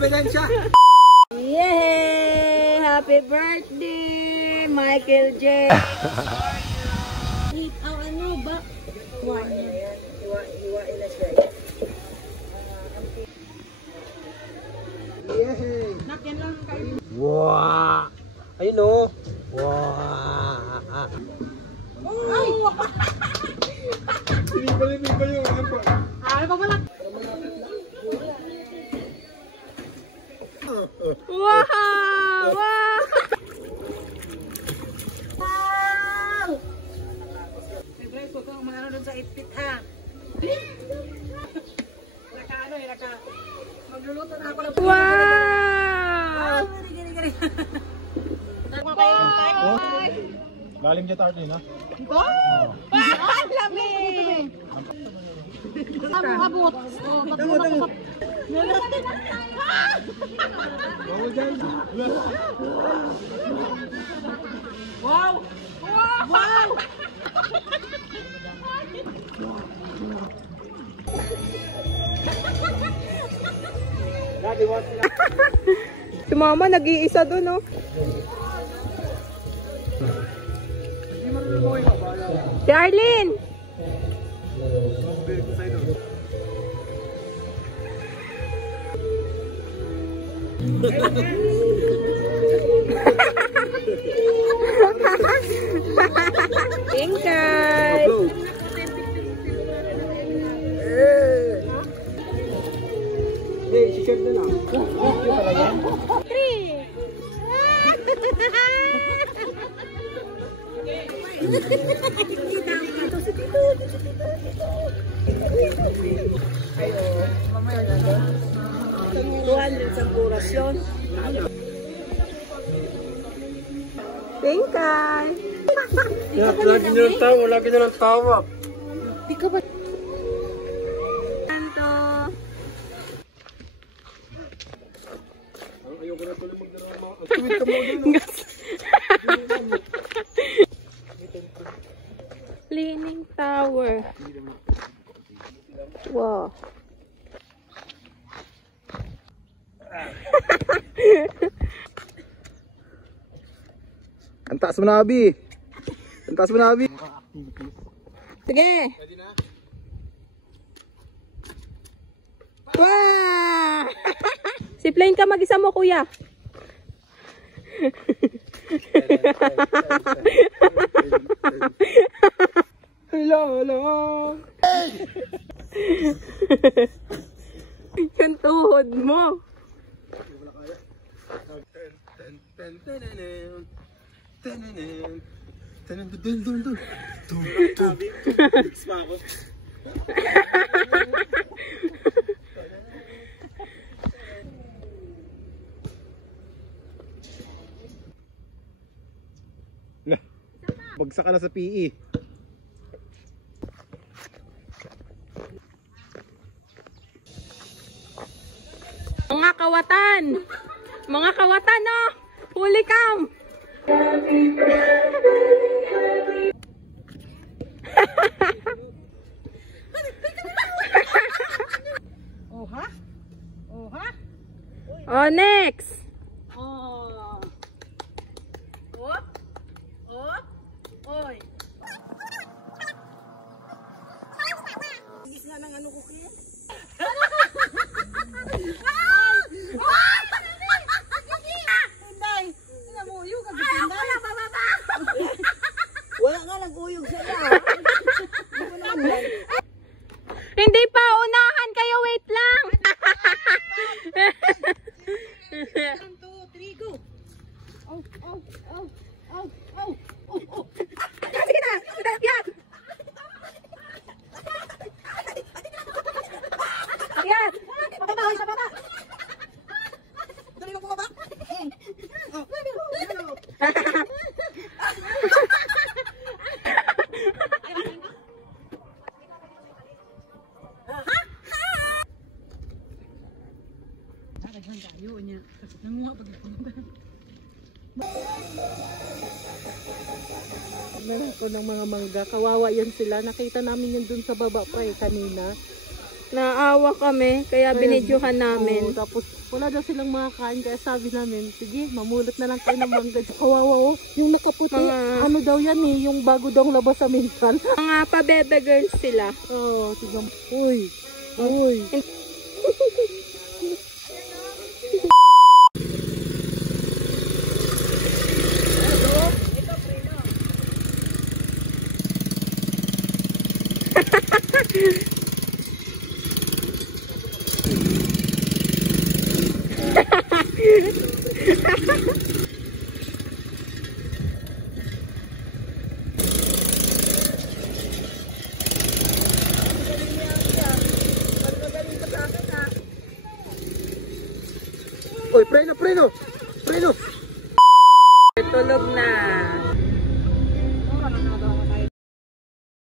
ebidensya. Yay! Happy birthday, Michael J. Ano ba? Wow! Ayun o. Wow! Bibili yung ano po. Ano pa pala? Wow! Wow! Siyempre, huwag kang umano dun sa itpit ha. Magluluto na ako ng... Wow! Gini. Bye! Lalim niya tayo din ha? Wow! Ang lamig! Abot. Wow! Wow! Si Mama nag-iisa doon, no? Si Arlene! Ingkay! Hey, si-share na lang. Ingkay! Lagi nyo ng tawa. Di ka ba? Santo! Ayoko na tuloy magdarama. Ang sweet ka mo din. Leaning Tower. Wow. Ang taas mo na, Abi. Ang taas mo na, Abi. Sige. Wow! Zipline ka mag-isa mo, kuya. Hello. Yung tuhod mo. Bagsak ka na sa PE. Mga kawatan! Mga kawatan, no? Huli kam! Oh, ha? Oh, next! Oh. Oy. Gis nga ng ano ko kaya? Hinday! Namuyog ka dito, Hinday! Wala nga nag-uyog sila. Hindi pa! Unahan kayo! Wait lang! 1, 2, 3, go! Oh. Sige na! Yan! Yan! Pababa, sa baba! Dali mo bumaba! Meron ko ng mga mangga. Kawawa yan sila. Nakita namin yan dun sa baba pa eh kanina. Naawa kami, kaya binidyohan namin. Oo, tapos wala daw silang makakain kaya sabi namin, sige, mamulot na lang kayo ng mangga. Kawawa, oh. Yung nakaputi, ano daw yan eh, yung bago daw labas sa minsan. Mga pabebe girls sila. Oo, tignan. Uy, uy. Uy, preno, preno! Preno!